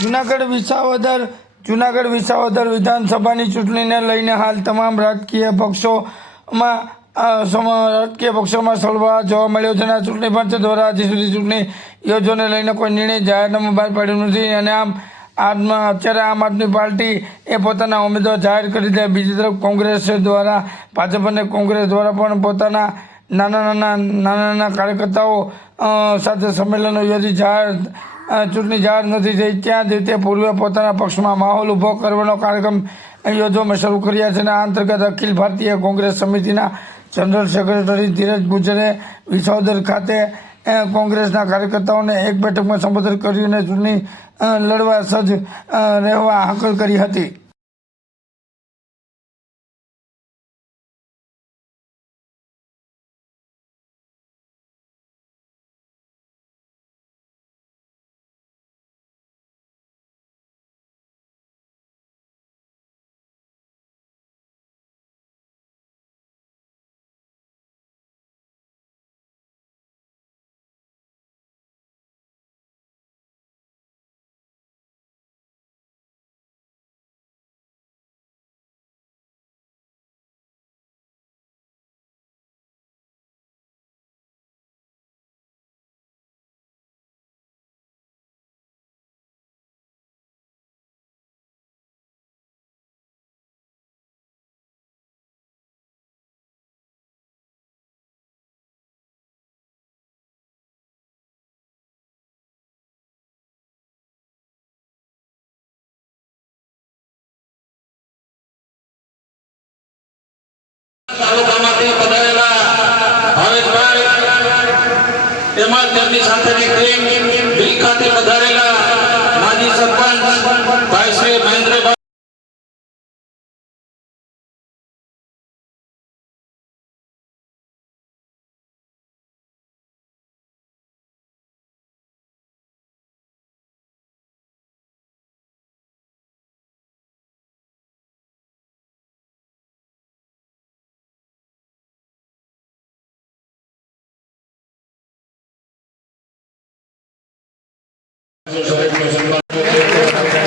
જૂનાગઢ વિસાવદર વિધાનસભાની ચૂંટણીને લઈને હાલ તમામ રાજકીય પક્ષોમાં સળવળાટ જોવા મળ્યો છે. ચૂંટણી પંચ દ્વારા હજી સુધી ચૂંટણી યોજવાને લઈને કોઈ નિર્ણય જાહેરનામું બહાર પાડ્યું નથી અને અત્યારે આમ આદમી પાર્ટી એ પોતાના ઉમેદવાર જાહેર કરી દે. બીજી તરફ ભાજપ અને કોંગ્રેસ દ્વારા પણ પોતાના નાના કાર્યકર્તાઓ સાથે સંમેલનો યોજી ચૂંટણી જાહેર નથી થઈ. ત્યાં જ તે પૂર્વે પોતાના પક્ષમાં માહોલ ઊભો કરવાનો કાર્યક્રમ યોજવામાં શરૂ કર્યા છે. આ અંતર્ગત અખિલ ભારતીય કોંગ્રેસ સમિતિના જનરલ સેક્રેટરી ધીરજ ગુજરે વિસાવદર ખાતે કોંગ્રેસના કાર્યકર્તાઓને એક બેઠકમાં સંબોધન કર્યું અને ચૂંટણી લડવા સજ્જ રહેવા હાકલ કરી હતી. તાલુકામાંથી પધારેલા ભાવેશભાઈ તેમજ તેમની સાથેની ટીમ બિલ ખાતે પધારેલા માજી સરપંચ ભાઈ શ્રી મહેન્દ્રભાઈ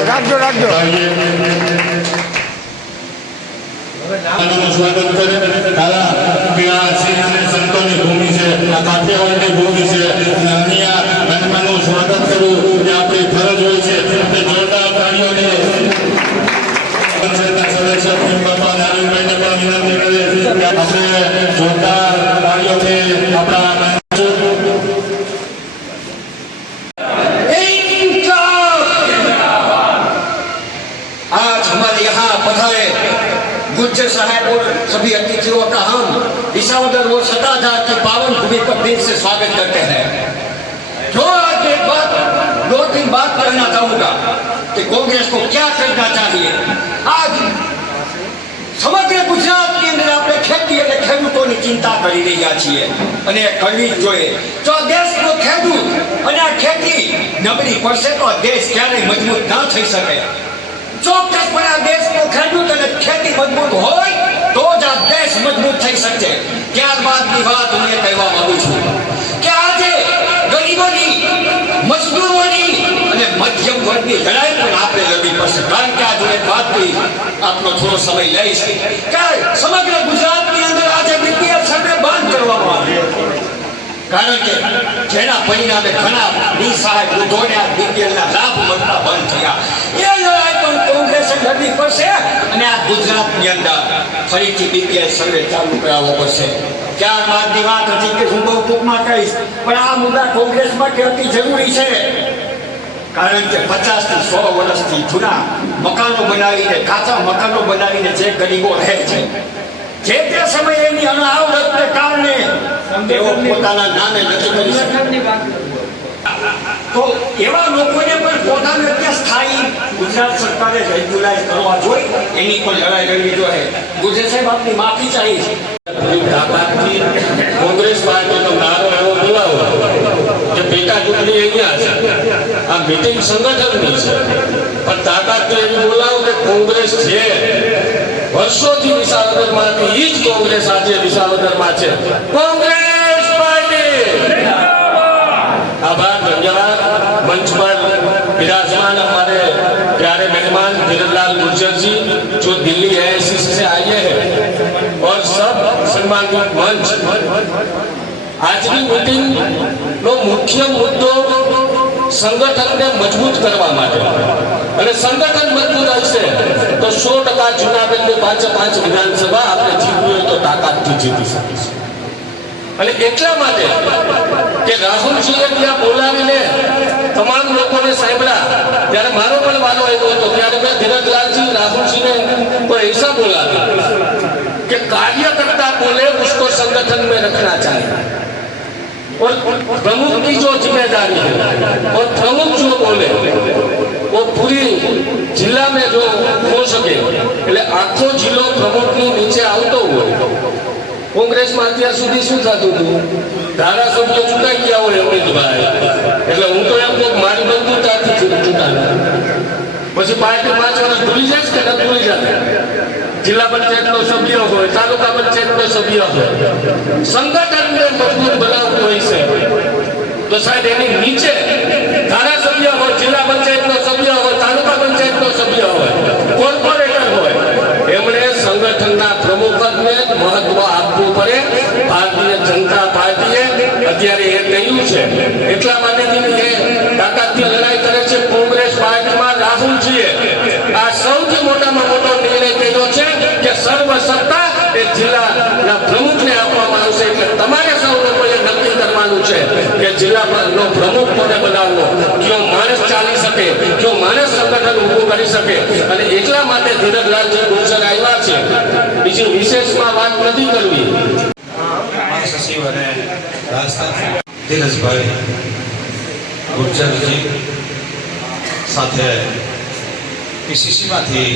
રાખજો સ્વાગત કરે. તારા સંતોની ભૂમિ છે, આ કાઠિયાવાડની ભૂમિ છે. અહીંયા મહેમાનનું સ્વાગત કરવું એ આપણી ફરજ હોય છે. તે જોરદાર તાળીઓને સદસ્ય બાપા નારાયણભાઈને પણ વિનંતી કરે કે આપણે જોરદાર તાળીઓને આપણા गुज्जर साहब और सभी अतिथियों का हम विसावदर और सताधार की पावन भूमि पर दिल से स्वागत करते हैं. जो आज एक बात 2-3 बात कहना चाहूंगा कि कांग्रेस को क्या करना चाहिए. आज समग्र गुजरात की अंदर આપણે ખેતી એટલે ખેડૂતોની ચિંતા કરી રહ્યા છીએ અને કરવી જ જોઈએ. જો દેશનો ખેડૂત અને આ ખેતી નબળી પડશે તો દેશ ક્યારેય મજબૂત ના થઈ શકે. ચોક્કસપણે આ દેશનો ખેડૂત અને ખેતી મજબૂત હોય તો જ આ દેશ મજબૂત થઈ શકે. ત્યારબાદની વાત હું એ કહેવા માંગુ છું કે આજે ગરીબોની, મજદૂરોની અને મધ્યમ વર્ગની લડાઈ પણ આપણે લડવી પડશે. કારણ કે આજે એક વાતની આપનો થોડો સમય લઈશ કે સમગ્ર ગુજરાતની અંદર આજે બીપીએલ સર્વે બંધ કરવામાં આવ્યો. કારણ કે જેના પરિણામે ઘણા નિસહાય વૃદ્ધોને આ બીપીએલના લાભ મળતા બંધ થયા. એ લડાઈ પણ કોંગ્રેસે લડવી પડશે અને આ ગુજરાતની અંદર ફરીથી બીપીએલ સર્વે ચાલુ કરાવવો પડશે. ત્યારબાદની વાત હતી કે હું બહુ ટૂંકમાં કહીશ, પણ આ મુદ્દા કોંગ્રેસ માટે અતિ જરૂરી છે. કારણ કે 50 થી 100 વર્ષથી જૂના મકાનો બનાવીને, કાચા મકાનો બનાવીને જે ગરીબો રહે છે, જે તે સમયે એની અનાવડતને કારણે તેઓ પોતાના નામે નથી કરી શકતા. તો એવા લોકોને પણ પોતાને ત્યાં સ્થાયી ગુજરાત સરકારે રેગ્યુલાઇઝ કરવા જોઈએ, એની પણ લડાઈ લડવી જોઈએ. ગુજર સાહેબ આપની માફી ચાહીએ છીએ. કોંગ્રેસ પાર્ટીનો નારો એવો બોલાવો કે પેટા ચૂંટણી અહીંયા છે, આ મીટિંગ સંગઠનની છે, પણ તાકાત એવી બોલાવો કે કોંગ્રેસ છે વર્ષોથી વિસાવદરમાંથી, ઈ જ કોંગ્રેસ આજે વિસાવદરમાં છે. કોંગ્રેસ પાર્ટી. આભાર, ધન્યવાદ. મંચ પર विराजमान हमारे प्यारे मेहमान धीरजलाल गुर्जर जी जो दिल्ली एआईसीसी से आए हैं और सब सम्मानित मंच। आज की मीटिंग નો મુખ્ય મુદ્દો સંગઠનને મજબૂત કરવા માટે અને સંગઠન મજબૂત હશે તો 100% જૂનાગઢની 5 વિધાનસભા આપણે જીતવી હોય તો તાકાતથી જીતી શકીશું। અને એટલા માટે કે રાહુલજીએ ત્યાં બોલાવીને તમામ લોકોને સાંભળ્યા ત્યારે મારો પણ વારો આવ્યો હતો ત્યારે મેં ધીરજલાલજી રાહુલજીને કોઈ ऐसा बोला कि कार्यकर्ता बोले उसको संगठन में रखना चाहिए और प्रमुख की जो जिम्मेदारी है और प्रमुख जो बोले वो पूरी जिला में जो हो सके એટલે આખો જિલ્લો પ્રમુખની નીચે આવતો હોય। કોંગ્રેસમાં અત્યાર સુધી શું થતું હતું ધારાસભ્યો ચૂંટાઈ ગયા હોય અમિતભાઈ એટલે હું તો એમ કહું મારી બંધુતાથી ચૂંટાય પછી પાર્ટી 5 વર્ષ ભૂલી જાય કે ન ભૂલી જાય। જિલ્લા પંચાયતનો સભ્ય હોય તાલુકા પંચાયતનો સભ્ય હોય સંગઠનને મજબૂત બનાવવું હોય છે તો સાહેબ એની નીચે ધારાસભ્ય હોય જિલ્લા પંચાયતનો સભ્ય હોય તાલુકા પંચાયતનો સભ્ય હોય કોર્પોરેટર હોય એમણે સંગઠનના પ્રમુખને મહત્વ આપવું પડે। ભારતીય જનતા પાર્ટીએ અત્યારે એ કહ્યું છે એટલા માટે એ તાકાતથી લડાઈ કરે છે। કોંગ્રેસ પાર્ટીમાં રાહુલજીએ આ સૌથી મોટામાં મોટો નિર્ણય કર્યો છે કે સર્વ સત્તા એ જિલ્લાના પ્રમુખને આપવામાં આવશે। એટલે તમારે સૌ લોકોએ નક્કી કરવાનું છે કે જિલ્લાનો પ્રમુખ કોને બનાવવો કયો માણસ ચાલી શકે કયો માણસ સંગઠન ઊભું કરી શકે અને એટલા માટે ધીરજલાલજી ગુર્જર આવ્યા છે। બીજી વિશેષમાં વાત નથી કરવી। સચિવ અને રાજસ્થાન ધીરજભાઈ ગુર્જરજી સાથે પીસીસીમાંથી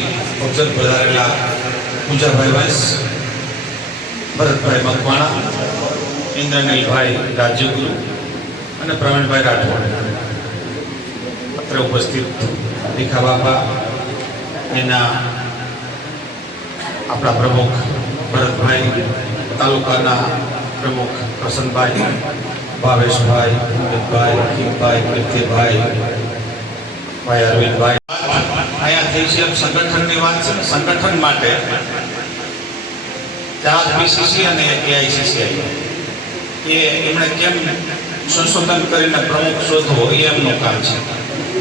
ઓબ્ઝર્વ પધારેલા પૂજાભાઈ વંશ ભરતભાઈ મકવાણા ઇન્દ્રનીલભાઈ રાજ્યગુરુ અને પ્રવીણભાઈ રાઠોડ અત્રે ઉપસ્થિત ભીખા બાપા એના આપણા પ્રમુખ ભરતભાઈ તાલુકાના પ્રમુખ પ્રસન્નભાઈ ભાવેશભાઈ અમિતભાઈ કિંગભાઈ કીર્તિભાઈ ભાઈ અરવિંદભાઈ અહીંયા થઈ છે સંગઠનની વાત છે। સંગઠન માટે ત્યાં પીસીસી અને એઆઈસીસી એ એમણે કેમ સંશોધન કરીને પ્રમુખ શોધવો એ એમનું કામ છે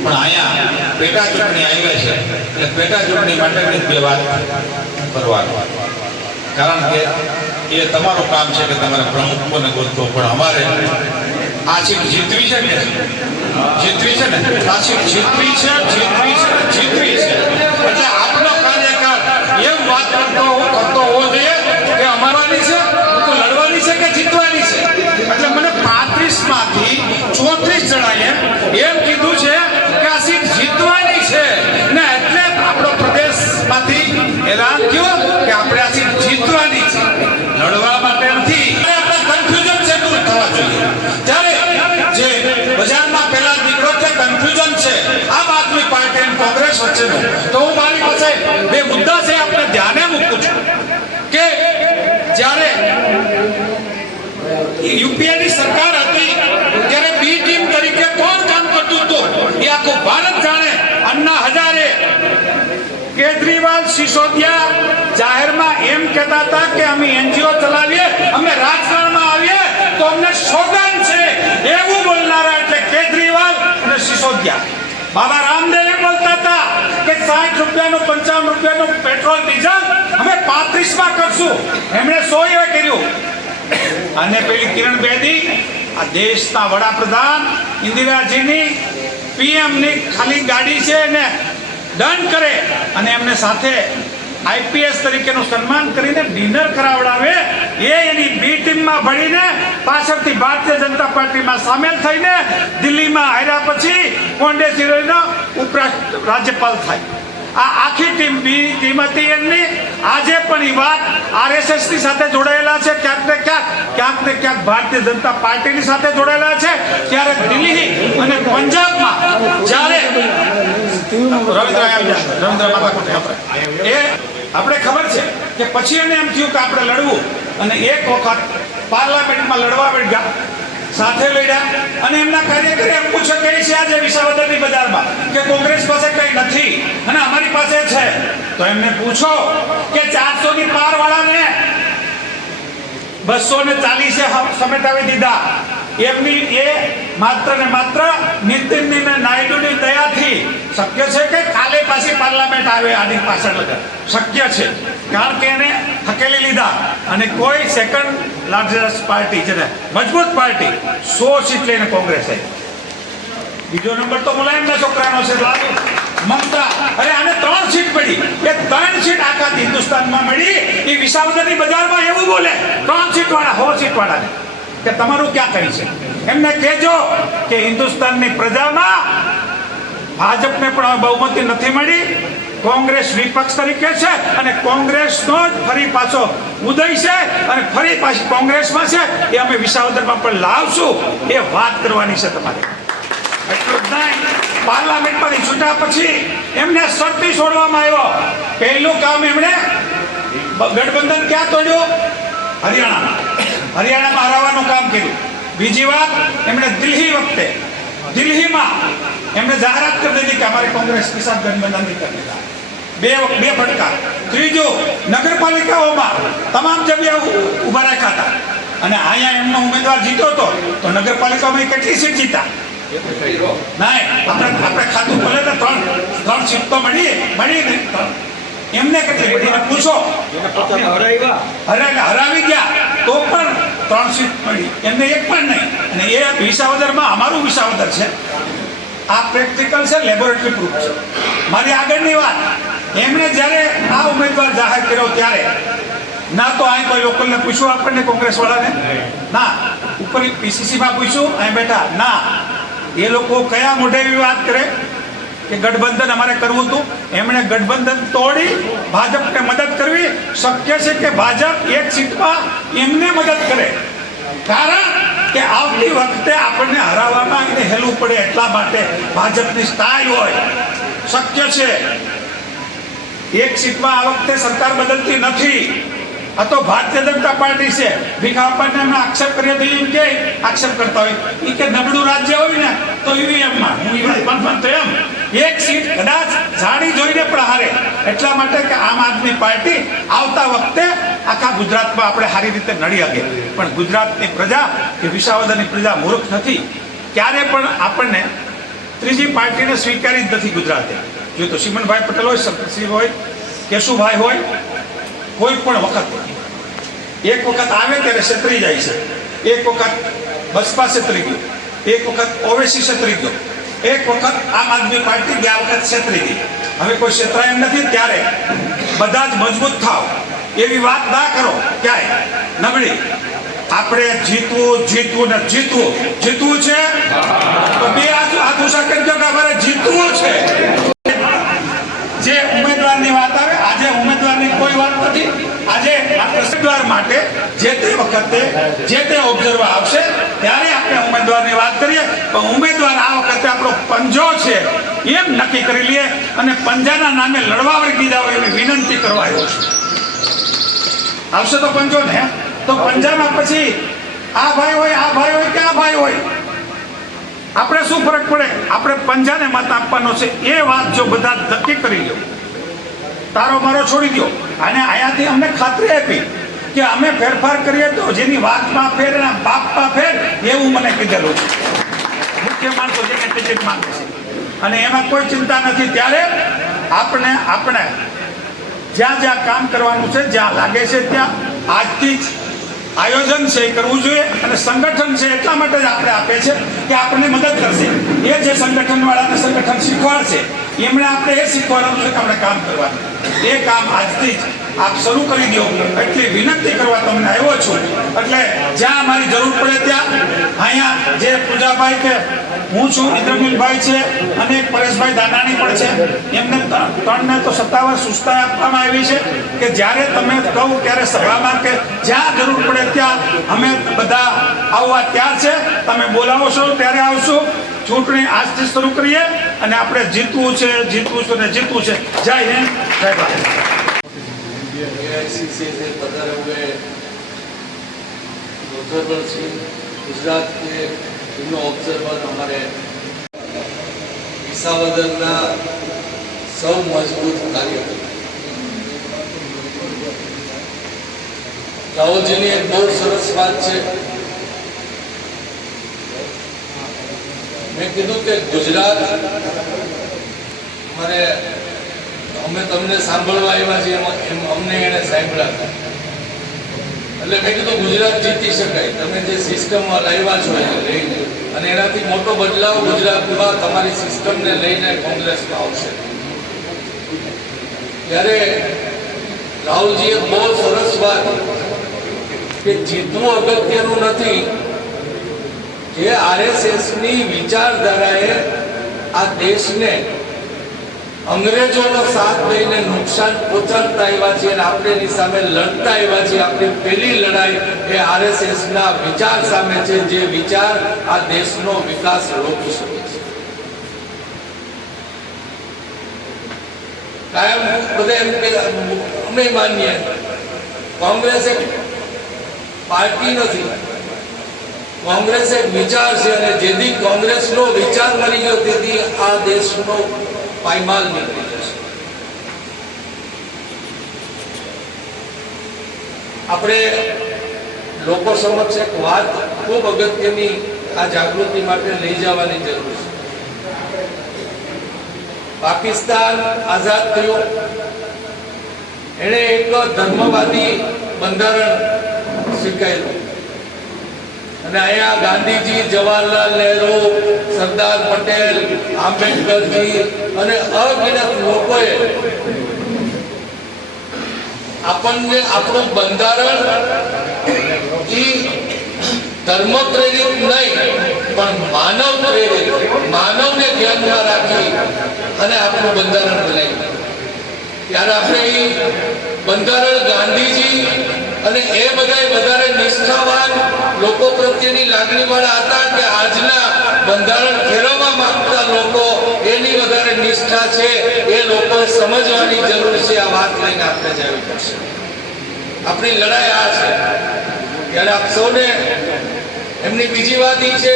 પણ અહીંયા પેટા ચૂંટણી આવ્યા છે એટલે પેટા ચૂંટણી માટેની 2 વાત કરવાની કારણ કે એ તમારું કામ છે કે તમારે પ્રમુખ કોને ગોતવો પણ અમારે આ સીટ જીતવી છે ને આ સીટ જીતવી છે એટલે આપનો કાર્યકાળ એમ વાત કરતો હોવો જોઈએ કે અમારવાની છે તો લડવાની છે કે જીતવાની છે એટલે મને 35 માંથી 34 જણાએ એમ કીધું છે કે આ સીટ જીતવાની છે ને એટલે આપણો પ્રદેશમાંથી એલાન થયું કે આપણે આ સીટ જીતવાની છે લડવા માટે નથી। કન્ફ્યુઝન છે દૂર થવા જોઈએ ત્યારે જે બજારમાં પહેલા નીકળો છે કન્ફ્યુઝન છે આમ આદમી પાર્ટી અને કોંગ્રેસ વચ્ચેનો તો હું મારી પાસે 2 મુદ્દા છે આપણે ધ્યાને મૂકું છું કે જ્યારે યુપીએની સરકાર હતી ત્યારે બી ટીમ તરીકે કોણ કામ કરતું હતું એ આખું ભારત જાણે। અન્ના હજારે કેજરીવાલ સિસોદિયા જાહેરમાં એમ કહેતા હતા કે અમે એનજીઓ ચલાવીએ અમે રાજકારણમાં આવીએ તો અમને સોગંદ છે એવું બોલનારા એટલે કેજરીવાલ અને સિસોદિયા। બાબા રામદેવ બોલતા હતા કે 60 રૂપિયાનું 55 રૂપિયાનું પેટ્રોલ ડીઝલ અમે 35માં કરશું એમણે 100 કર્યું। અને પેલી કિરણ બેદી આ દેશના વડાપ્રધાન ઇન્દિરાજીની પીએમની ખાલી ગાડી છે ને દંડ કરે અને એમને સાથે આઈપીએસ તરીકેનું સન્માન કરીને ડિનર કરાવડાવે એની બી ટીમમાં ભળીને પાછળથી ભારતીય જનતા પાર્ટીમાં સામેલ થઈને દિલ્હીમાં હાર્યા પછી પોંડેચેરીનો રાજ્યપાલ થાય। આ આખી ટીમ બી ટીમ હતી એમની। આજે પણ એ વાત આરએસએસની સાથે જોડાયેલા છે ક્યાંક ને ક્યાંક ભારતીય જનતા પાર્ટીની સાથે જોડાયેલા છે। ત્યારે દિલ્હી અને પંજાબમાં જ્યારે આપણે ખબર છે કે પછી એને એમ થયું કે આપણે લડવું અને એક વખત પાર્લામેન્ટમાં લડવા ગયા સાથે લડ્યા અને એમના કાર્યકરો એમ પૂછે કે છે આજે વિસાવદરની બજારમાં કે કોંગ્રેસ પાસે કંઈ નથી અને અમારી પાસે છે, તો એમને પૂછો કે 400 ની પાર વાળાને 240 સમેટાવી દીધા. એમની એ માત્ર ને માત્ર નીતિનની ને નાયડુની દયાથી શક્ય છે કે કાલે પાછી પાર્લામેન્ટ આવે. આની પાછળ શક્ય છે કારણ કે એને હકેલી લીધા અને કોઈ સેકન્ડ લાર્જેસ્ટ પાર્ટી છે ને મજબૂત પાર્ટી 100 સીટ લઈને કોંગ્રેસ આવી. બીજો નંબર તો મુલાયમના છોકરાનો છે લાલુ મમતા. અરે આને 3 સીટ મળી. એ 3 સીટ આખા હિન્દુસ્તાનમાં મળી. એ વિસાવદરની બજારમાં એવું બોલે 3 સીટ વાળા 100 સીટ વાળાને કે તમારું ક્યાં કરી છે. એમને કહેજો કે હિન્દુસ્તાનની પ્રજામાં ભાજપને પણ બહુમતી નથી મળી. કોંગ્રેસ વિપક્ષ તરીકે છે અને કોંગ્રેસનો જ ફરી પાછો ઉદય છે અને ફરી પાછી કોંગ્રેસમાં છે. એ અમે વિસાવદરમાં પણ લાવશું. એ વાત કરવાની છે તમારે. એટલું જ નહીં, પાર્લામેન્ટમાંથી છૂટ્યા પછી એમને શરતી છોડવામાં આવ્યો. પહેલું કામ એમણે ગઠબંધન ક્યાં તોડ્યું? હરિયાણામાં હરાવવાનું કામ કર્યું. બીજી વાત, એમણે દિલ્હીમાં એમણે જાહેરાત કરી દીધી કે અમારે કોંગ્રેસ કે સાથ ગઠબંધન નહીં કરતા. બે ફટકા. ત્રીજું, નગરપાલિકાઓમાં તમામ જગ્યાએ ઉભા રાખ્યા હતા અને અહીંયા એમનો ઉમેદવાર જીતો હતો તો નગરપાલિકામાં કેટલી સીટ જીતા? નહીં, આપણે ખાતું બોલે તો 3 સીટ તો મળી ને. એમને કેટલી મળી પૂછો. હરાવી ગયા તો પણ 3 સીટ મળી એમને, એક પણ નહીં. અને એ વિસાવદરમાં અમારું વિસાવદર છે. આ પ્રેક્ટિકલ છે, લેબોરેટરી પ્રૂફ છે. મારી આગળની વાત, એમણે જ્યારે આ ઉમેદવાર જાહેર કર્યો ત્યારે ના તો અહીં કોઈ લોકલને પૂછ્યું આપણને કોંગ્રેસ વાળાને, ના ઉપર પીસીસીમાં પૂછ્યું અહીં બેઠા, ના. એ લોકો કયા મોઢે એવી વાત કરે કે ગઠબંધન અમારે કરવું હતું. એમણે ગઠબંધન તોડી ભાજપને મદદ કરવી. શક્ય છે કે ભાજપ એક સીટમાં એમને મદદ કરે કારણ કે આવતી વખતે આપણને હરાવવામાં એને હેલવું પડે એટલા માટે ભાજપની સ્ટાઇલ હોય. શક્ય છે એક સીટમાં આ વખતે સરકાર બદલતી નથી. આ તો ભારતીય જનતા પાર્ટી છે. ભીખા આપણને એમને આક્ષેપ કરીએ તો એમ કે આક્ષેપ કરતા હોય એ કે નબળું રાજ્ય હોય ને તો ઈવીએમમાં હું એમ એક સીટ કદાચ જાણી જોઈને પણ હારે. એટલા માટે કે આમ આદમી પાર્ટી આવતા વખતે આખા ગુજરાતમાં આપણે સારી રીતે નડી શકે. પણ ગુજરાતની પ્રજા કે વિસાવદરની પ્રજા મૂર્ખ નથી. ક્યારે પણ આપણને ત્રીજી પાર્ટીને સ્વીકારી જ નથી ગુજરાતે. જો તો સિમનભાઈ પટેલ હોય, શંકરસિંહ હોય, કેશુભાઈ હોય, કોઈ પણ વખત એક વખત આવે ત્યારે છેતરી જાય છે. એક વખત બસપા છેતરી ગયો, એક વખત ઓવેસી છેતરી ગયો, એક વખત આમ આદમી પાર્ટી ગયા વખત છેતરી ગઈ. હવે કોઈ છેતરાય એમ નથી. ત્યારે બધા જ મજબૂત થાવ એવી વાત ના કરો ક્યાંય નબળી. આપણે જીતવું ને જીતવું છે તો બે હાથ ઊંચા કરજો કે અમારે જીતવું છે. જે ઉમેદવારની વાત આવે, આજે ઉમેદવારની કોઈ વાત નથી. આજે ઉમેદવાર માટે જે તે વખતે જે તે ઓબ્ઝર્વર આવશે ત્યારે આપણે ઉમેદવારની વાત કરીએ. પણ ઉમેદવાર આ વખતે આપણો પંજો છે એમ નક્કી કરી લઈએ અને પંજાના નામે લડવા વળગી જાવ એવી વિનંતી કરવા આવ્યો છું. આવશે તો પંજો ને, તો પંજામાં પછી આ ભાઈ હોય કે આ ભાઈ હોય, આપણે શું ફરક પડે? આપણે પંજાને મત આપવાનો છે. એ વાત જો બધા નક્કી કરી લો, તારો મારો છોડી દો. અને અહીંયાથી અમને ખાતરી આપી કે અમે ફેરફાર કરીએ તો જેની વાતમાં ફેર એના બાપમાં ફેર, એવું મને કીધેલું છે. મુખ્ય માણસો જેને ટિકિટ માંગે છે અને એમાં કોઈ ચિંતા નથી. ત્યારે આપણે જ્યાં કામ કરવાનું છે, જ્યાં લાગે છે ત્યાં આજથી જ આયોજન છે એ કરવું જોઈએ. અને સંગઠન છે એટલા માટે જ આપણે આપે છે કે આપણને મદદ કરશે. એ જે સંગઠન વાળાને સંગઠન શીખવાડશે એમણે આપણે એ શીખવાડવાનું છે કે આપણે કામ કરવાનું. એ કામ આજથી જ આપ શરૂ કરી દો એટલી વિનંતી કરવા તમને આવ્યો છું. એટલે જ્યાં મારી જરૂર પડે ત્યાં અહીંયા જે પૂજાભાઈ કે હું છું, ઇન્દ્રનીલભાઈ છે અને પરેશભાઈ દાનાણી પણ છે. એમને 3ને તો સત્તાવાર સૂચના આપવામાં આવી છે કે જ્યારે તમે કહો ત્યારે સભામાં કે જ્યાં જરૂર પડે ત્યાં અમે બધા આવવા તૈયાર છે. તમે બોલાવો છો ત્યારે આવશું. ચૂંટણી આજથી શરૂ કરીએ અને આપણે જીતવું છે. જય હિન્દ, જય ભારત. एआईसीसी से पधारे हुए ऑब्जर्वर श्री गुजरात के टीम ऑब्जर्वर हमारे विसावदरना सौ मजबूत कार्यकर्ता राहुलजीनी एक बहुत सरस बात है। मैं कीधु के गुजरात मारे अमे तमने सांभळवा आव्या छे अमने एने सांभळ्या એટલે મેં કીધું ગુજરાત જીતી શકાય તમે જે સિસ્ટમ લાવ્યા છો એને લઈને અને એનાથી મોટો બદલાવ ગુજરાતમાં તમારી સિસ્ટમને લઈને કોંગ્રેસમાં આવશે ત્યારે રાહુલજીએ બહુ સરસ વાત કે જીતવું અગત્યનું નથી જે આરએસએસની વિચારધારાએ આ દેશને અંગ્રેજોનો સાથ દઈને નુકસાન પહોંચાડતા આવ્યા છે અને આપણે એની સામે લડતા આવ્યા છીએ। આપણી પહેલી લડાઈ એ આરએસએસના વિચાર સામે છે જે વિચાર આ દેશનો વિકાસ રોકી શકે છે। કાયમ બધા એમ કે અમે માનીએ કોંગ્રેસ એક પાર્ટી નથી, કોંગ્રેસ એક વિચાર છે અને જેથી કોંગ્રેસનો વિચાર મરી ગયો તેથી આ દેશનો પાયમાલ નીકળી જશે। આપણે લોકો સમક્ષ એક વાત ખૂબ અગત્યની આ જાગૃતિ માટે લઈ જવાની જરૂર છે। પાકિસ્તાન આઝાદ થયો એણે એક ધર્મવાદી બંધારણ સ્વીકાર્યું અને અહીંયા ગાંધીજી, જવાહરલાલ નહેરુ, સરદાર પટેલ, આંબેડકરજી અને અગણિત લોકોએ આપણને આપણું બંધારણ ધર્મ પ્રેરિત નહીં પણ માનવ પ્રેરિત, માનવને ધ્યાનમાં રાખી અને આપણું બંધારણ બનાવ્યું। ત્યારે આપણે એ બંધારણ ગાંધીજી અને એ બધાય વધારે નિષ્ઠાવાન લોકો પ્રત્યેની લાગણીવાળા હતા કે આજના બંધારણ ફેરવવા માંગતા લોકો એની વધારે નિષ્ઠા છે એ લોકો સમજવાની જરૂર છે। આ વાત લઈને આપણે જવી પડશે। આપણી લડાઈ આ છે। ત્યારે આપ સૌને એમની બીજી વાત એ છે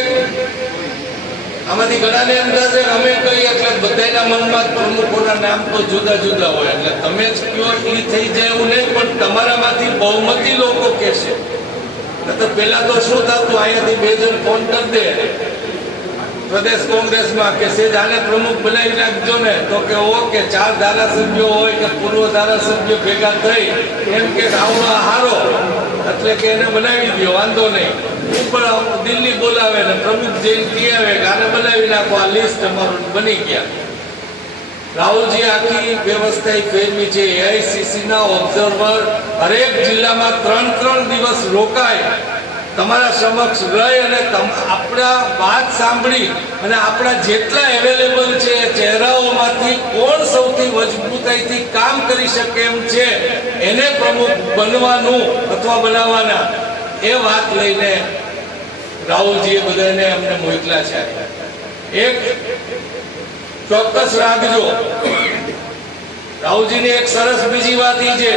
આમાંથી ઘણાને અંદાજ છે અમે કહીએ એટલે બધાના મનમાં પ્રમુખોના નામ તો જુદા જુદા હોય એટલે તમે જ કયો એ થઈ જાય એવું નહીં પણ તમારામાંથી બહુમતી લોકો કહેશે। તો પહેલા તો શું થતું અહીંયાથી બે જણ ફોન કરી દે પ્રદેશ કોંગ્રેસમાં કે સેજ આને પ્રમુખ બનાવી નાખજો ને તો કે ઓકે 4 ધારાસભ્યો હોય કે પૂર્વ ધારાસભ્યો ભેગા થઈ એમ કે આવડો હારો એટલે કે એને બનાવી દો વાંધો નહીં પણ દિલ્હી બોલાવે ને પ્રમુખ જઈને કહી આવે કે આને બનાવી નાખો આ લિસ્ટ અમારું બની ગયા। રાહુલજી આખી વ્યવસ્થા ફેરવી છે। એઆઈસીસીના ઓબ્ઝર્વર હરેક જિલ્લામાં 3 દિવસ રોકાય તમારા સમક્ષ રહી અને આપણા વાત સાંભળી અને આપણા જેટલા અવેલેબલ છે એ ચહેરાઓમાંથી કોણ સૌથી મજબૂતાઈથી કામ કરી શકે એમ છે એને પ્રમુખ બનવાનું અથવા બનાવવાના એ વાત લઈને રાહુલજીએ બધાને અમને મોકલ્યા છે। એક ચોક્કસ રાખજો રાહુલજીની એક સરસ બીજી વાત એ છે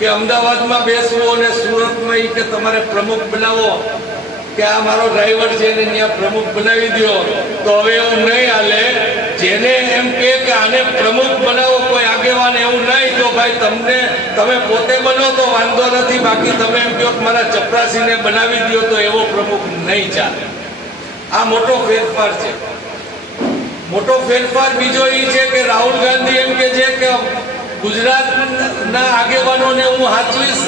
કે અમદાવાદમાં બેસવું અને સુરતમાં એ કે તમારે પ્રમુખ બનાવો કે આ મારો ડ્રાઈવર છે એને ત્યાં પ્રમુખ બનાવી દો તો હવે એવું નહીં હાલે। જેને એમ કે આને પ્રમુખ બનાવો કોઈ આગેવાન એવું નહીં તો ભાઈ તમે પોતે બનો તો વાંધો નથી બાકી તમે એમ કહો મારા ચપરાસીને બનાવી દો તો એવો પ્રમુખ નહીં ચાલે। આ મોટો ફેરફાર છે। મોટો ફેરફાર બીજો એ છે કે રાહુલ ગાંધી એમ કે છે કે ગુજરાતના આગેવાનોને હું હાચવીશ।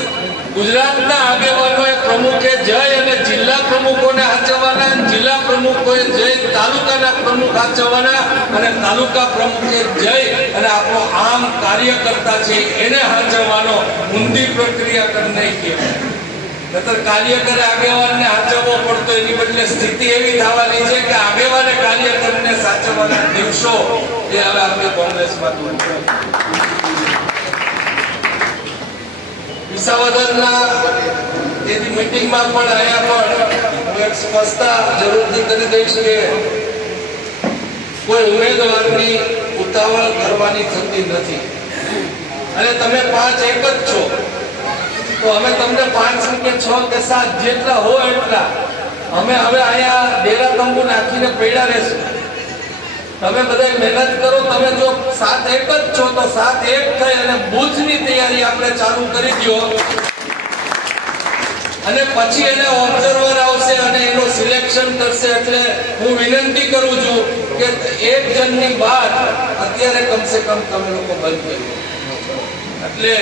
ગુજરાતના આગેવાનોએ પ્રમુખે જઈ અને જિલ્લા પ્રમુખોને હાચવવાના, જિલ્લા પ્રમુખોએ જઈ તાલુકાના પ્રમુખ હાચવવાના અને તાલુકા પ્રમુખે જઈ અને આપણો આમ કાર્યકર્તા છે એને હાચવવાનો ઊંધી પ્રક્રિયા કરી નાખી। નતર કાર્યકરે આગેવાનને હાચવવો પડતો એની બદલે સ્થિતિ એવી થવાની છે કે આગેવાને કાર્યકરને સાચવવાના દિવસો એ હવે આપણે કોંગ્રેસમાં દૂર વિસાવદરના તેથી મીટિંગમાં પણ અહીંયા પણ હું એક સ્પષ્ટતા જરૂરથી કરી દઈશ કે કોઈ ઉમેદવારની ઉતાવળ કરવાની થતી નથી અને તમે 5 એક જ છો તો અમે તમને 5 કે 6 કે 7 જેટલા હોય એટલા અમે હવે અહીંયા ડેરા તંબુ નાખીને પડ્યા રહેશું. તમે બધા મહેનત કરો. તમે જો 7-1 જ છો તો 7-1 થઈ અને બૂથની તૈયારી આપણે ચાલુ કરી દો અને પછી એને ઓબ્ઝર્વર આવશે અને એનું સિલેક્શન કરશે. એટલે હું વિનંતી કરું છું કે એક જણની વાત અત્યારે કમસે કમ તમે લોકો બંધ કરી. એટલે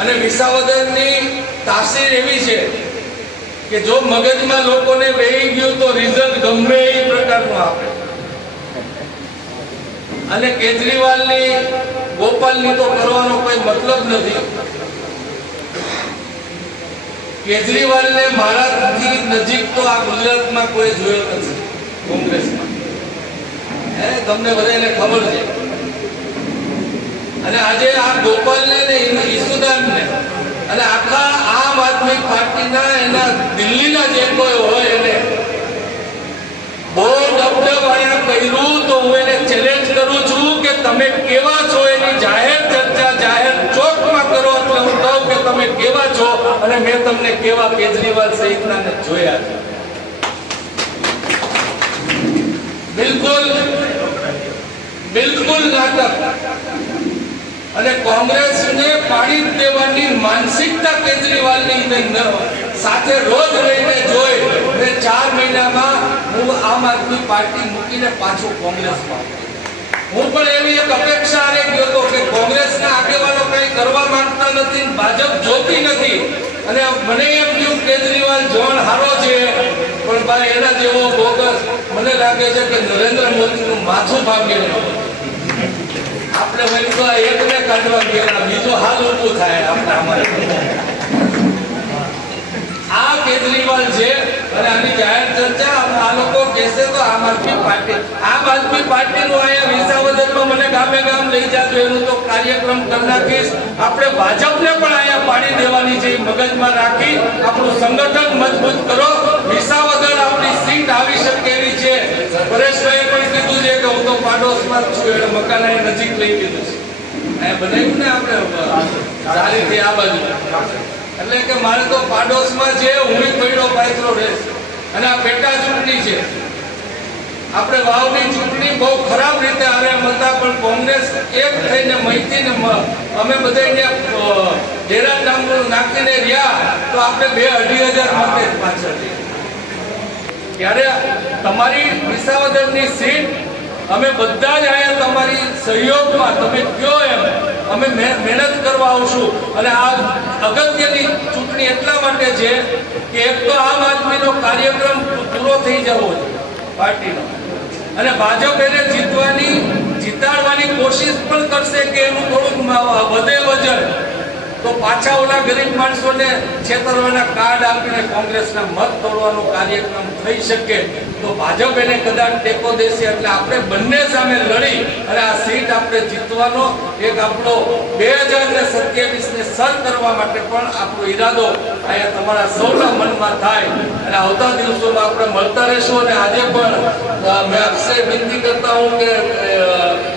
અને વિસાવદરની તાસીર એવી છે કે જો મગજમાં લોકોને બેહી ગયું તો રિઝલ્ટ ગમે એ પ્રકારનું આપે. અને કેજરીવાલની ગોપાલની તો કરવાનો કોઈ મતલબ નથી. કેજરીવાલને મારાથી નજીક તો આ ગુજરાતમાં કોઈ જોયો નથી કોંગ્રેસમાં. તમને બધાને ખબર છે. અને આજે આ ગોપાલને ને ઈસુદાનને અને આખા આમ આદમી પાર્ટીના એના દિલ્હીના જે કોઈ હોય એને બહુ દબદબાયા કર્યું. તો હું એને ચેલેન્જ કરું છું કે તમે કેવા છો એની જાહેર ચર્ચા જાહેર ચોકમાં કરો. એટલે હું કહું કે તમે કેવા છો અને મેં તમને કેવા કેજરીવાલ સહિતનાને જોયા છે. બિલકુલ બિલકુલ નાટક. અને કોંગ્રેસને પાડી દેવાની માનસિકતા કેજરીવાલની સાથે રોજ રહીને જોઈ મેં 4 મહિનામાં હું આમ આદમી પાર્ટી મૂકીને પાછો કોંગ્રેસમાં. હું પણ એવી એક અપેક્ષા રહી ગયો હતો કે કોંગ્રેસના આગેવાનો કંઈ કરવા માંગતા નથી, ભાજપ જોતી નથી. અને મને એમ થયું કેજરીવાલ જોન હારો છે પણ ભાઈ એના જેવો બોગસ મને લાગે છે કે નરેન્દ્ર મોદીનું માથું ભાંગેલું. આપણે વળી તો એકને કાઢવા ગયા બીજો હાલ ઊભું થાય. આપણે અમારે આ કેજરીવાલ છે અને આની જાહેર ચર્ચા આ લોકો કહેશે તો આમ આદમી પાર્ટીનું અહીંયા વિસાવદરમાં મને ગામે ગામ લઈ જાજો એનું તો કાર્યક્રમ કરી નાખીશ. આપણે ભાજપને પણ અહીંયા પાડી દેવાની છે મગજમાં રાખી આપણું સંગઠન મજબૂત કરો. વિસાવદર આપણી સીટ આવી શકે એવી છે. પરેશભાઈએ પણ કીધું છે કે હું તો પાડોશમાં છું એટલે મકાન અહીં નજીક લઈ લીધું છે. અહીંયા બનાવ્યું ને આપણે સારી આ બાજુ. એટલે કે મારે તો પાડોશમાં છે હું પડ્યો પાયથરો રહેશ. અને આ પેટા ચૂંટણી છે. આપણે વાવની ચૂંટણી બહુ ખરાબ રીતે આવ્યા હતા પણ કોંગ્રેસ એક થઈને મહીતીને અમે બધાને ડેરા ટાંબુ નાખીને રહ્યા તો આપણે 2-2.5 મતે પાછળ. ત્યારે તમારી વિસાવદરની સીટ અમે બધા જ અહીંયા તમારી સહયોગમાં તમે કયો એમ અમે મહેનત કરવા આવશું. અને આ અગત્યની ચૂંટણી એટલા માટે છે કે એક તો આમ આદમીનો કાર્યક્રમ પૂરો થઈ જવો છે પાર્ટીનો અને ભાજપ એને જીતાડવાની કોશિશ પણ કરશે કે એનું થોડુંક વધે વજન તો પાછા ઓલા ગરીબ માણસોને છેતરવાના કાર્ડ આપીને કોંગ્રેસના મત તોડવાનો કાર્યક્રમ થઈ શકે તો ભાજપ એને કદાચ ટેકો દેશે. એટલે આપણે બંને સામે લડી અને આ સીટ આપણે જીતવાનો એક આપણો 2027 ને સર કરવા માટે પણ આપણો ઈરાદો અહીંયા તમારા સૌના મનમાં થાય. અને આવતા દિવસોમાં આપણે મળતા રહેશું. અને આજે પણ મેં આપसे વિનંતી करता हूं कि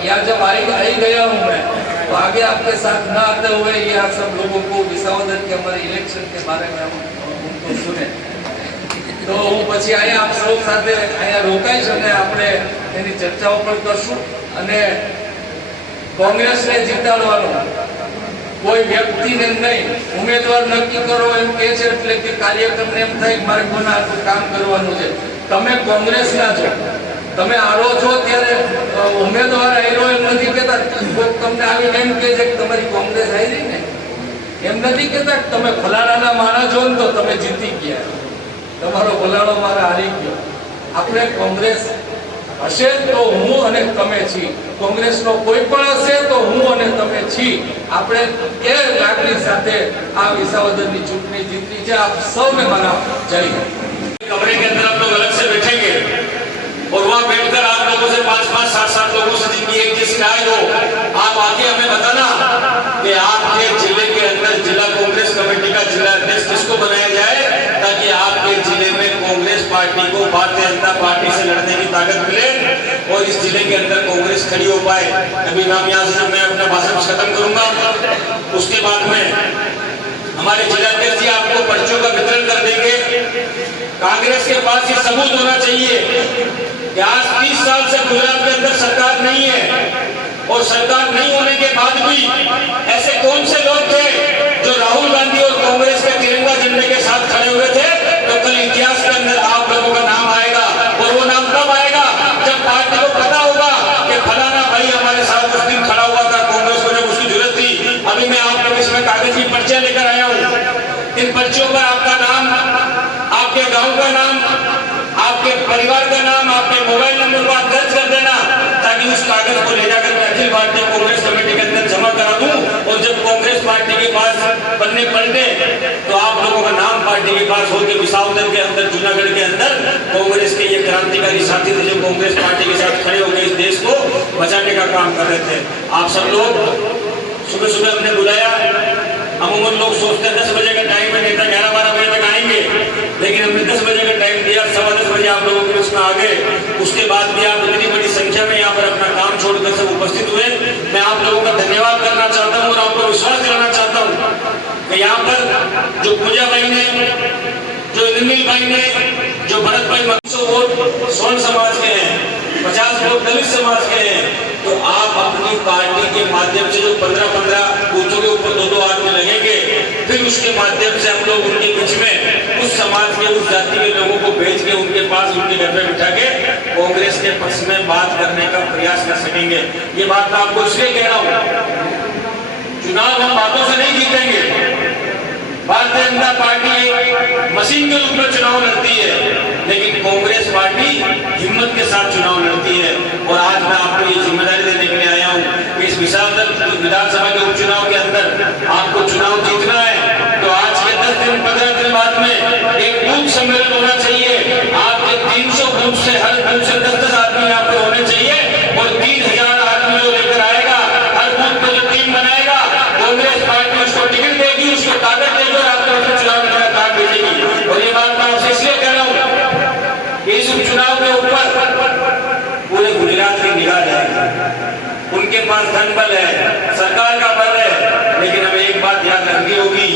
यहाँ जब आई गया हूं मैं तो आगे आपके साथ न आते हुए ये आप सब लोगों को विसावदर के हमारे इलेक्शन के बारे में हम उनको सुने तो હું પછી અહીંયા આપ સૌ સાથે અહીંયા રોકાઈશ અને આપણે એની ચર્ચાઓ પણ કરશું. અને કોંગ્રેસને જીતાડવાનો કોઈ વ્યક્તિને નહીં ઉમેદવાર નક્કી કરો એમ કે છે એટલે કે કાર્યક્રમને એમ થાય મારે કોના હાથે કામ કરવાનું છે. તમે કોંગ્રેસના છો, તમે આવો છો ત્યારે ઉમેદવાર આવ્યો એમ નથી કહેતા. તમને આવીને એમ કહે છે કે તમારી કોંગ્રેસ આવી ને એમ નથી કહેતા કે તમે ફલાણાના માણસ છો ને તો તમે જીતી ગયા, તમારો ફલાણો મારા હારી ગયો. આપણે કોંગ્રેસ હશે તો હું અને તમે છીએ, કોંગ્રેસનો કોઈ પણ હશે તો હું અને તમે છીએ. આપણે એ લાગણી સાથે આ વિસાવદરની ચૂંટણી જીતવી છે. આપ સૌને મારા જય હિન્દ. कमरे के अंदर आप लोग अलग से बैठेंगे और वहां बैठकर आप लोगों से 5-5, 7-7 लोगों से जिनकी एक जैसी राय हो आप आके हमें बताना कि आपके जिले के अंदर जिला कांग्रेस कमेटी का जिला अध्यक्ष किसको बनाया जाए ताकि आपके जिले में कांग्रेस पार्टी को भारतीय जनता पार्टी से लड़ने की ताकत मिले और इस जिले के अंदर कांग्रेस खड़ी हो पाए. अभी नाम यहाँ से मैं अपना भाषण खत्म करूंगा उसके बाद में हमारे जिलाध्यक्ष जी आपको पर्चियों का वितरण कर देंगे। कांग्रेस के पास ये सबूत होना चाहिए कि आज 30 साल से गुजरात के अंदर सरकार नहीं है, और सरकार नहीं होने के बाद भी ऐसे कौन से लोग थे जो राहुल गांधी और कांग्रेस के तिरंगा झंडे के साथ खड़े हुए थे। तो कल इतिहास के अंदर आप लोगों का नाम आएगा, और वो नाम कब आएगा? जब पार्टी को पता होगा कि फलाना भाई हमारे साथ उस दिन खड़ा हुआ था, कांग्रेस को जब उसकी जरूरत थी। अभी मैं आपके बीच में कागज की पर्चियां लेकर आया हूँ। इन पर्चियों पर आपका नाम, आपके गांव का नाम, आपके परिवार का नाम, आपके मोबाइल नंबर को आप दर्ज कर देना, ताकि उस कागज को ले जाकर मैं अखिल भारतीय कांग्रेस कमेटी के अंदर जमा करा दूं। और जब कांग्रेस पार्टी के पास बनने पड़ते तो आप लोगों का नाम पार्टी के पास होकर विसावदर के अंदर, जूनागढ़ के अंदर कांग्रेस के ये क्रांतिकारी साथी थे जो कांग्रेस पार्टी के साथ खड़े होकर इस देश को बचाने का काम कर रहे थे। आप सब लोग सुबह सुबह हमने बुलाया। अमूमन लोग सोचते हैं 10 बजे का टाइम है, नेता 11-12 बजे तक आएंगे, लेकिन हमने 10 बजे का टाइम दिया। 10:15 बजे आप लोगों के उसमें आ गए। उसके बाद भी आप इतनी बड़ी संख्या में यहाँ पर अपना काम छोड़कर सब उपस्थित हुए। मैं आप लोगों का धन्यवाद करना चाहता हूँ और आपको विश्वास दिलाना चाहता हूँ कि यहाँ पर जो पूजा भाई ने, जो निर्मिल भाई ने, जो भरत भाई, 100 वोट स्वर्ण समाज के हैं, 50 वोट दलित समाज के हैं। तो आप अपनी पार्टी के माध्यम से जो 15-15 बूथों के ऊपर 2-2 आदमी लगेंगे, फिर उसके माध्यम से हम लोग उनके बीच में उस समाज के, उस जाति के लोगों को भेज के उनके पास, उनके घर पे बिठा के कांग्रेस के पक्ष में बात करने का प्रयास कर सकेंगे। ये बात मैं आपको इसलिए कह रहा हूँ, चुनाव हम बातों से नहीं जीतेंगे। भारतीय जनता पार्टी एक मशीन के रूप में चुनाव लड़ती है, लेकिन कांग्रेस पार्टी हिम्मत के साथ चुनाव लड़ती है। और आज मैं आपको ये जिम्मेदारी देने के लिए आया हूँ कि इस विधानसभा के उपचुनाव के अंदर आपको चुनाव जीतना है। तो आज के 10 दिन 15 दिन बाद में एक बूथ सम्मेलन होना चाहिए। आपके 300 बूथ से, हर बूथ से 10-10 आदमी यहाँ पे होने चाहिए, और 3000 आदमी जो लेकर आएगा, हर बूथ पे जो टीम बनाएगा, कांग्रेस पार्टी उसको टिकट देगी, उसको ताकत देगी और आपको चुनाव लड़ने का काम भेजेगी। और ये बात मैं आपसे इसलिए कह रहा हूँ कि इस उपचुनाव के ऊपर पूरे गुजरात की निगाह रहेगी। उनके पास धन बल है, सरकार का बल है, लेकिन हमें एक बात याद रखनी होगी,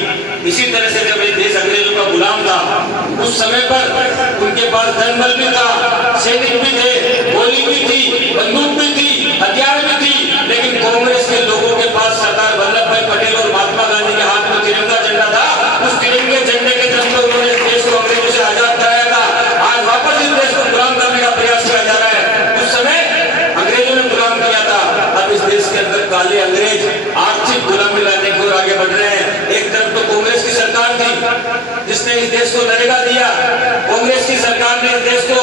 इसी तरह से जब ये देश अंग्रेजों का गुलाम था, उस समय पर उनके पास धन बल भी था, सैनिक भी थे, गोली भी थी, बंदूक भी थी, हथियार भी थी, लेकिन कांग्रेस के लोगों के पास सरदार वल्लभ भाई पटेल और महात्मा गांधी के हाथ में तिरंगा झंडा था। उस तिरंगे झंडे के तरफ उन्होंने देश को अंग्रेजों से आजाद कराया था। आज वापस इस देश को गुलाम करने का प्रयास किया जा रहा है। उस समय अंग्रेजों ने गुलाम किया था, अब इस देश के अंदर काले अंग्रेज आर्थिक गुलामी लाने की ओर आगे बढ़ रहे हैं। एक तरफ तो कांग्रेस की सरकार थी जिसने इस देश को नरेगा दिया, कांग्रेस की सरकार ने इस देश को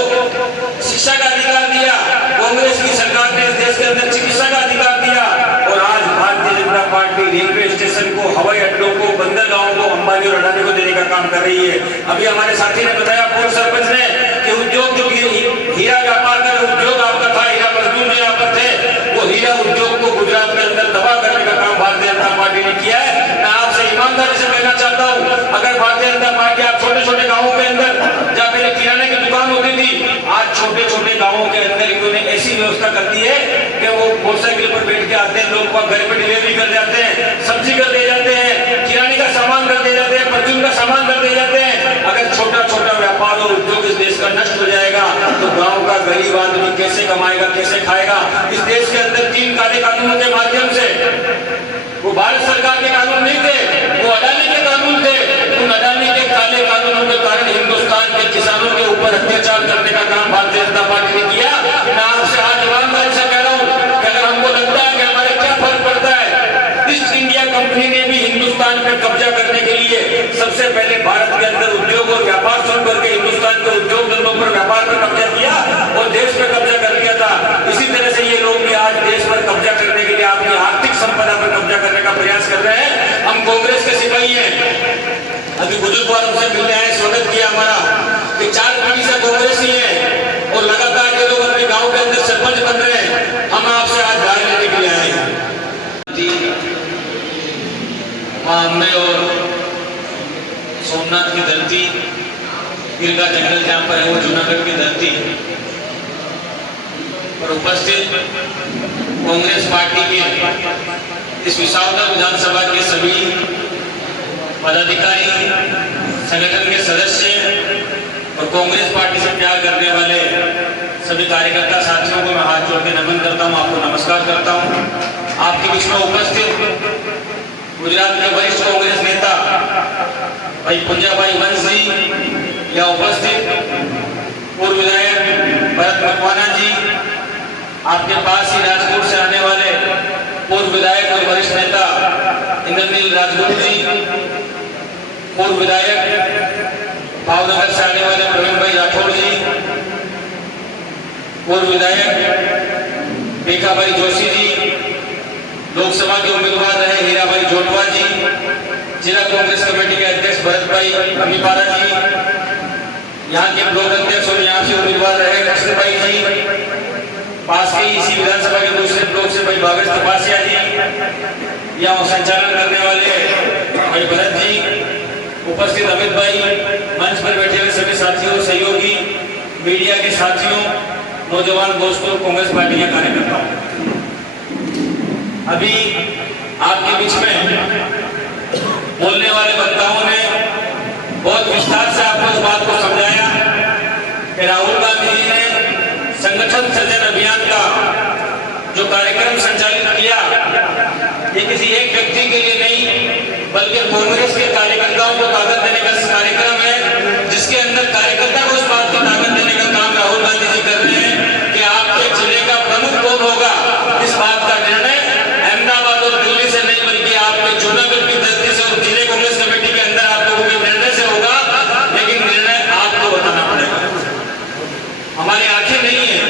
शिक्षा का अधिकार दिया, कांग्रेस की सरकार ने इस देश के अंदर चिकित्सा का अधिकार दिया, और आज Bharatiya Janata party railway station को, हवाई अड्डों को, बंदरगाहों को अंबानी और अडानी को देने का काम कर रही है। अभी हमारे साथी ने बताया, पूर्व सरपंच ने, कि उद्योग जो हीरा व्यापार का उद्योग आपका था, हीरा मजदूर जो यहाँ पर थे, वो हीरा उद्योग को गुजरात के अंदर तबाह करने का काम भारतीय जनता पार्टी ने किया है। मैं आपसे ईमानदारी से कहना चाहता हूँ, अगर भारतीय जनता पार्टी आप छोटे छोटे गाँवों के अंदर, जहाँ पहले किराने की दुकान होती थी, आज छोटे छोटे गाँवों के अंदर इन्होंने ऐसी व्यवस्था कर दी है कि वो मोटरसाइकिल पर बैठ के आते हैं, लोग घर पे डिलीवरी कर जाते हैं, सब्जी कर दे जाते हैं, किराने का सामान कर दे जाते हैं, परचून का सामान कर दे जाते हैं। अगर छोटा छोटा व्यापार और उद्योग इस देश का नष्ट हो जाएगा तो गांव का गरीब आदमी कैसे कमाएगा, कैसे खाएगा? इस देश के अंदर 3 काले कानूनों के माध्यम से, वो भारत सरकार के कानून नहीं थे, वो अडानी के कानून थे, उन अडानी के काले कानूनों के कारण हिंदुस्तान के किसानों के ऊपर अत्याचार करने का काम भारतीय जनता पार्टी ने किया। मैं आपसे आज ईमानदारी से कह रहा हूँ कि अगर हमको लगता है कि हमारे क्या फर्क पड़ता है, ईस्ट इंडिया कंपनी ने भी हिंदुस्तान पर कब्जा करने के लिए सबसे पहले भारत के अंदर उद्योग और व्यापार शुरू करके हिंदुस्तान के उद्योग धंधों पर, व्यापार पर कब्जा किया और देश पर कब्जा कर लिया था। इसी तरह से ये लोग भी आज देश पर कब्जा करने के लिए, आपकी आर्थिक संपदा पर कब्जा करने का प्रयास कर रहे हैं। हम कांग्रेस के सिपाही हैं। अभी बुजुर्ग हमसे मिलने आए, स्वागत किया हमारा, कि 4 पीढ़ी से कांग्रेस ही है और लगातार ये लोग अपने गांव के अंदर सरपंच बन रहे हैं। हम आपसे आज राय लेने के लिए आए हैं। मां अम्बे और सोमनाथ की धरती, गिरगा जंगल जहाँ पर है वो जूनागढ़ की धरती पर उपस्थित कांग्रेस पार्टी के इस विसावदर विधानसभा के सभी पदाधिकारी, संगठन के सदस्य और कांग्रेस पार्टी से प्यार करने वाले सभी कार्यकर्ता साथियों को मैं हाथ जोड़ के नमन करता हूं, आपको नमस्कार करता हूं। आपके बीच में उपस्थित गुजरात के वरिष्ठ कांग्रेस नेता भाई पुंजाभाई वंश जी, या उपस्थित पूर्व विधायक भरत मकवाना जी, आपके पास ही राजकोट से आने वाले पूर्व विधायक और वरिष्ठ नेता इंद्रनील राजगुरु जी, पूर्व विधायक भावनगर से आने वाले प्रवीण भाई राठौड़ जी, पूर्व विधायक भीखाभाई जोशी जी, लोकसभा के उम्मीदवार रहे हीराभाई जोटवा जी, जिला कांग्रेस कमेटी के अध्यक्ष भरत भाई अमीपारा जी, यहाँ के ब्लॉक अध्यक्ष और यहाँ से उम्मीदवार रहे लक्ष्मण भाई जी, पास के इसी विधानसभा के दूसरे ब्लॉक से भाई बागज तपासिया जी, यहाँ संचालन करने वाले भाई भरत जी, उपस्थित अमित भाई, मंच पर बैठे हुए सभी साथियों, सहयोगी, मीडिया के साथियों, नौजवान दोस्तों, कांग्रेस पार्टी के कार्यकर्ताओं, अभी आपके बीच में बोलने वाले वक्ताओं ने बहुत विस्तार से आपको इस बात को समझाया कि राहुल गांधी जी ने संगठन सृजन अभियान का जो कार्यक्रम संचालित किया, ये किसी एक व्यक्ति के लिए नहीं बल्कि कांग्रेस के कार्यकर्ताओं को ताकत देने का कार्यक्रम है, जिसके अंदर कार्यकर्ता को इस बात की ताकत देने का काम राहुल गांधी जी कर रहे हैं कि आपके जिले का प्रमुख कौन होगा। इस बात का निर्णय अहमदाबाद और दिल्ली से नहीं बल्कि आपके जूनागढ़ की धरती से और जिले कांग्रेस कमेटी के अंदर आप लोगों के निर्णय से होगा, लेकिन निर्णय आपको बताना पड़ेगा। हमारी आंखें नहीं है,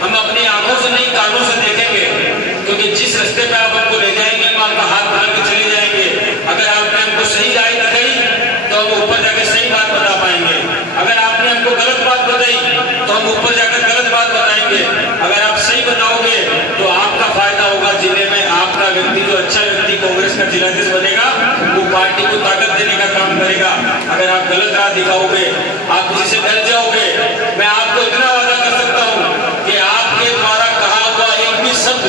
हम अपनी आंखों से नहीं कानों से देखेंगे, क्योंकि जिस रास्ते पे आप हमको ले जाएंगे हम आपका हाथ पकड़ के चले जाएंगे। अगर आपने हमको सही राय दिखाई तो हम ऊपर जाकर सही बात बता पाएंगे, अगर आपने हमको गलत बात बताई तो हम ऊपर जाकर गलत बात बताएंगे। अगर आप सही बताओगे तो आपका फायदा होगा, जिले में आपका व्यक्ति जो अच्छा व्यक्ति कांग्रेस का जिलाधीश बनेगा वो पार्टी को ताकत देने का काम करेगा। अगर आप गलत राह दिखाओगे, आप किसी से डर जाओगे, मैं आपको इतना वादा कर सकता हूँ कि आपके द्वारा कहा हुआ एक भी शब्द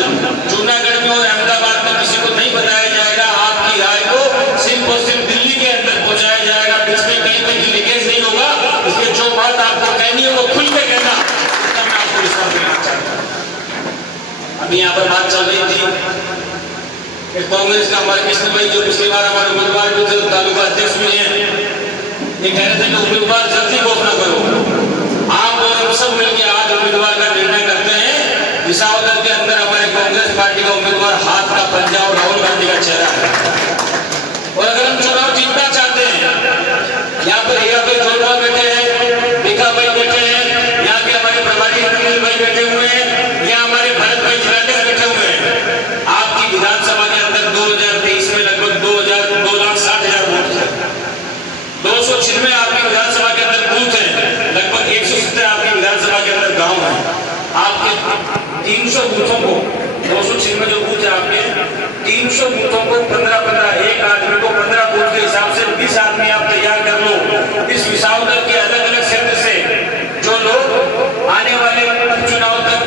जूनागढ़ में और अहमदाबाद में किसी को नहीं बताया जाएगा। आपकी राय को सिर्फ और सिर्फ दिल्ली के अंदर पहुंचाया जाएगा, बीच में कहीं पे लीकेज नहीं होगा। इसलिए जो बात आपको कहनी है वो खुल के कहना, मैं आपको विश्वास देना चाहता हूँ। अभी यहाँ पर बात चल रही थी कि कांग्रेस का हमारे कृष्ण भाई जो पिछली बार हमारे उम्मीदवार भी थे, तालुका अध्यक्ष भी हैं, ये कह रहे थे कि उम्मीदवार जल्दी घोषणा करो। आप और हम सब मिलकर आज उम्मीदवार का निर्णय करते हैं। विसावदर के अंदर हमारे कांग्रेस पार्टी का उम्मीदवार हाथ का पंजा और राहुल गांधी का चेहरा है। और अगर हम चुनाव जीतना चाहते हैं, यहाँ पर हीराभाई जोटवा बैठे हैं, भीखाभाई बैठे हैं, यहाँ के हमारे प्रभारी इंद्रनील भाई बैठे हुए हैं, यहाँ हमारे भरत भाई जिलाधीश बैठे हुए हैं। आपकी विधानसभा के अंदर 2023 में लगभग 2,60,000 वोट है। 296 आपकी विधानसभा के अंदर बूथ है, लगभग 170 आपकी विधानसभा के अंदर गांव है। आपके 300 बूथों को, 296 जो बूथ है आपके, 300 बूथों को 15-15, एक आदमी को 15 बूथ के हिसाब से 20 आदमी आप तैयार कर लो। इस विसावदर के अलग अलग क्षेत्र से जो लोग आने वाले उपचुनाव तक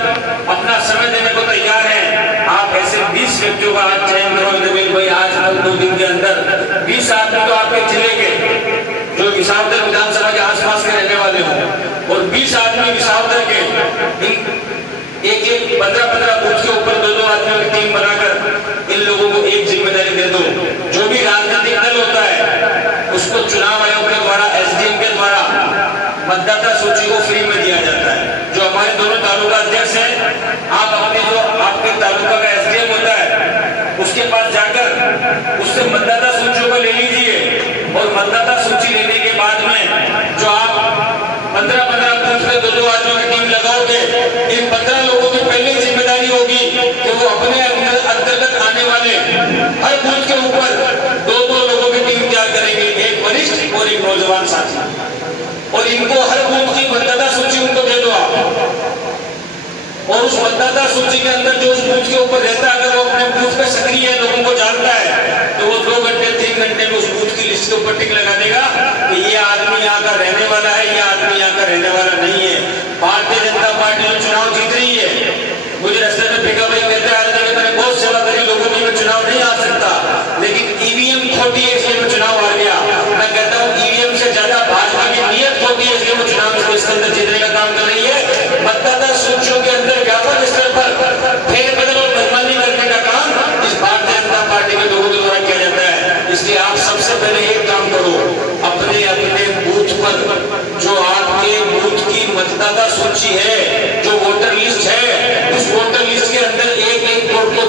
अपना समय देने को तैयार हैं, आप ऐसे 20 व्यक्तियों का आज चयन करो भाई। आज 2 दिन के अंदर 20 आदमी तो आपके जिले के जो विसावदर विधानसभा के आसपास के रहने वाले हो, और 20 आदमी विसावदर के एक 15-15 बूथ के ऊपर 2-2 आदमियों की टीम बनाकर इन लोगों को एक जिम्मेदारी दे दो। जो भी राजनीतिक दल होता है उसको चुनाव आयोग के द्वारा, एसडीएम के द्वारा मतदाता सूची को फ्री में दिया जाता है। जो हमारे दोनों तालुका अध्यक्ष हैं, आप अपने जो आपके तालुका का एसडीएम होता है उसके पास जाकर उससे मतदाता सूचियों को ले लीजिए, और मतदाता सूची लेने के बाद में जो आप 15-15 बूथ में 2-2 आदमियों की टीम लगाओगे, इन 15 लोगों की पहली जिम्मेदारी होगी कि वो अपने अंतर्गत आने वाले हर बूथ के ऊपर 2-2 लोगों की टीम तैयार करेंगे, एक वरिष्ठ और एक नौजवान साथी, और इनको हर बूथ की मतदाता सूची उनको दे दो आप। और उस मतदाता सूची के अंदर जो उस बूथ के ऊपर रहता है, अगर वो अपने बूथ पे सक्रिय है, लोगों को जानता है, तो वो 2 घंटे 3 घंटे में उस बूथ की लिस्ट के ऊपर टिक लगा देगा कि ये आदमी यहाँ का रहने वाला है, ये आदमी यहाँ का रहने वाला नहीं है। भारतीय जनता पार्टी जो चुनाव जीत रही है, मुझे रास्ते में भीखाभाई कहते आ रहे थे कि मैंने बहुत सेवा करी लोगों की, मैं चुनाव नहीं आ सकता, लेकिन ईवीएम खोटी है इसलिए मैं चुनाव हार गया।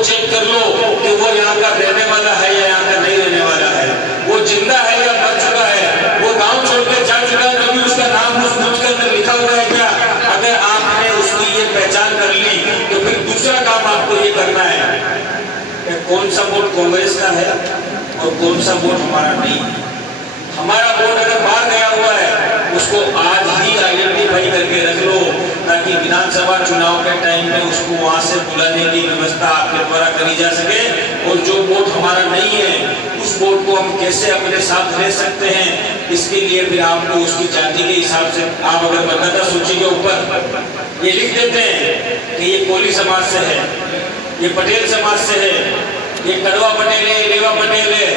चेक कर लो कि वो यहाँ का रहने वाला है या यहाँ का नहीं रहने वाला है, वो जिंदा है या मर चुका है, वो गांव छोड़ के जा चुका है, कभी उसका नाम उस बूथ के अंदर लिखा हुआ है क्या? अगर आपने उसकी ये पहचान कर ली तो फिर दूसरा काम आपको ये करना है कि कौन सा वोट कांग्रेस का है और कौन सा वोट हमारा नहीं है। हमारा वोट अगर बाहर गया हुआ है उसको आज ही आइडेंटिफाई करके रख लो, ताकि विधानसभा चुनाव के टाइम में उसको वहां से बुलाने की व्यवस्था आपके द्वारा करी जा सके। और जो वोट हमारा नहीं है उस वोट को हम कैसे अपने साथ ले सकते हैं, इसके लिए फिर आपको उसकी जाति के हिसाब से आप अगर मतदाता सूची के ऊपर ये लिख देते हैं कि ये कोली समाज से है, ये पटेल समाज से है, ये कड़वा पटेल है, लेवा पटेल है,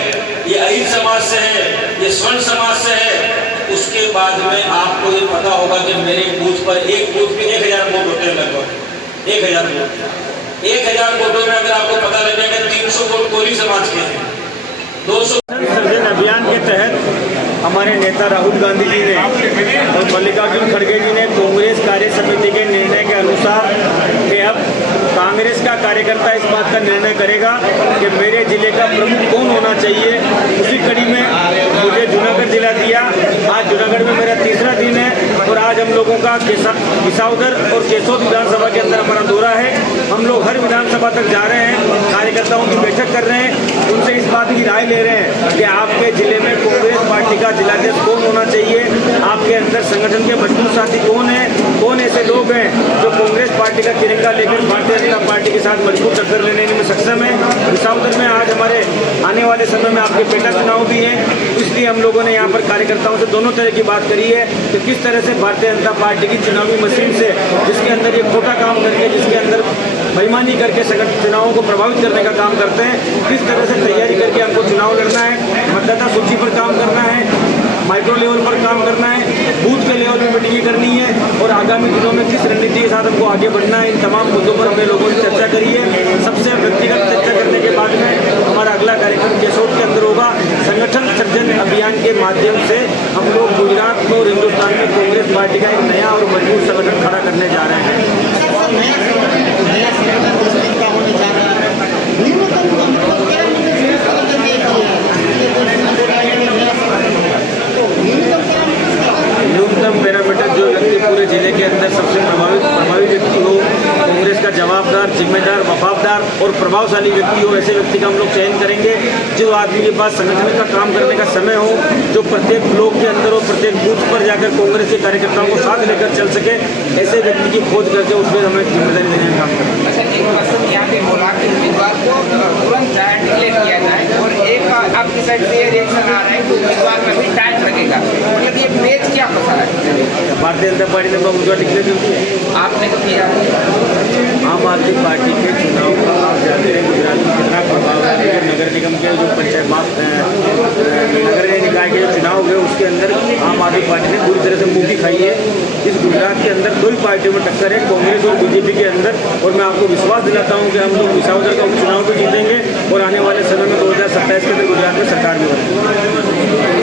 ये अहिर समाज से है, ये स्वर्ण समाज से है, उसके बाद में आपको ये पता होगा कि मेरे बूथ पर एक बूथ पे 1000 वोट होते हैं, लगभग 1000 वोट। 1000 वोटों में अगर आपको पता लगेगा 300 वोट कोली समाज के हैं, 200 सर्जन अभियान के तहत हमारे नेता राहुल गांधी जी ने और मल्लिकार्जुन खड़गे जी ने कांग्रेस कार्य समिति के निर्णय के अनुसार कि अब कांग्रेस का कार्यकर्ता इस बात का निर्णय करेगा कि मेरे जिले का प्रमुख कौन होना चाहिए। उसी कड़ी में मुझे जूनागढ़ जिला दिया। आज जूनागढ़ में मेरा तीसरा दिन है और आज हम लोगों का किसाउदर और केसोद विधानसभा के अंदर हमारा दौरा है। हम लोग हर विधानसभा तक जा रहे हैं, कार्यकर्ताओं की बैठक कर रहे हैं, उनसे इस बात की राय ले रहे हैं कि आपके जिले में कांग्रेस पार्टी का जिलाध्यक्ष कौन होना चाहिए, आपके अंदर संगठन के मजबूत साथी कौन है, कौन ऐसे लोग हैं जो कांग्रेस पार्टी का तिरंगा लेकर भारतीय जनता पार्टी के साथ मजबूत टक्कर लेने में सक्षम है। किसाउदर में आज हमारे आने वाले समय में आपके पेटा चुनाव भी है, इसलिए हम लोगों ने यहाँ पर कार्यकर्ताओं से दोनों तरह की बात करी है कि किस तरह से भारतीय जनता पार्टी की चुनावी मशीन से, जिसके अंदर ये खोटा काम करके, जिसके अंदर बेईमानी करके चुनावों को प्रभावित करने का काम करते हैं, किस तरह से तैयारी करके हमको चुनाव लड़ना है, मतदाता सूची पर काम करना है, माइक्रो लेवल पर काम करना है, बूथ के लेवल पर मीटिंगें करनी है और आगामी दिनों में किस रणनीति के साथ हमको आगे बढ़ना है, इन तमाम मुद्दों पर हमने लोगों से चर्चा करी है। सबसे व्यक्तिगत चर्चा करने के बाद में हमारा अगला कार्यक्रम केसोद के अंदर होगा। संगठन सर्जन अभियान के माध्यम से हम लोग गुजरात में और हिंदुस्तान में कांग्रेस पार्टी का एक नया और मजबूत संगठन खड़ा करने जा रहे हैं। न्यूनतम पैरामीटर जो व्यक्ति पूरे जिले के अंदर सबसे प्रभावी व्यक्ति हो, कांग्रेस का जवाबदार, जिम्मेदार, वफादार और प्रभावशाली व्यक्ति हो, ऐसे व्यक्ति का हम लोग चयन करेंगे। जो आदमी के पास संगठन का काम करने का समय हो, जो प्रत्येक ब्लॉक के अंदर और प्रत्येक बूथ पर जाकर कांग्रेस के कार्यकर्ताओं को साथ लेकर चल सके, ऐसे व्यक्ति की खोज करके उसमें हमें जिम्मेदारी देने का काम करेंगे। अच्छा, एक पर्सन यहाँ पे बोला कि उम्मीदवार को तुरंत डिक्लेयर किया जाए और एक आपकी साइड से ये रिएक्शन आ रहा है कि उम्मीदवार में भी टाइम लगेगा, मतलब ये पेज क्या फंसा है? भारतीय जनता पार्टी ने उम्मीदवार डिक्लेयर कर दिया, आपने तो किया। आम आदमी पार्टी के चुनाव का गुजरात में कितना प्रभाव है। नगर निगम के जो पंचायत नगर निकाय के जो चुनाव हुए उसके अंदर आम आदमी पार्टी ने पूरी तरह से मुंह खाई है। इस गुजरात के अंदर दो ही पार्टियों में टक्कर है, कांग्रेस और बीजेपी के अंदर, और मैं आपको विश्वास दिलाता हूं कि हम लोग किसाउदर का उपचुनाव को जीतेंगे और आने वाले समय में 2027 के अंदर गुजरात में सरकार भी बनेगी।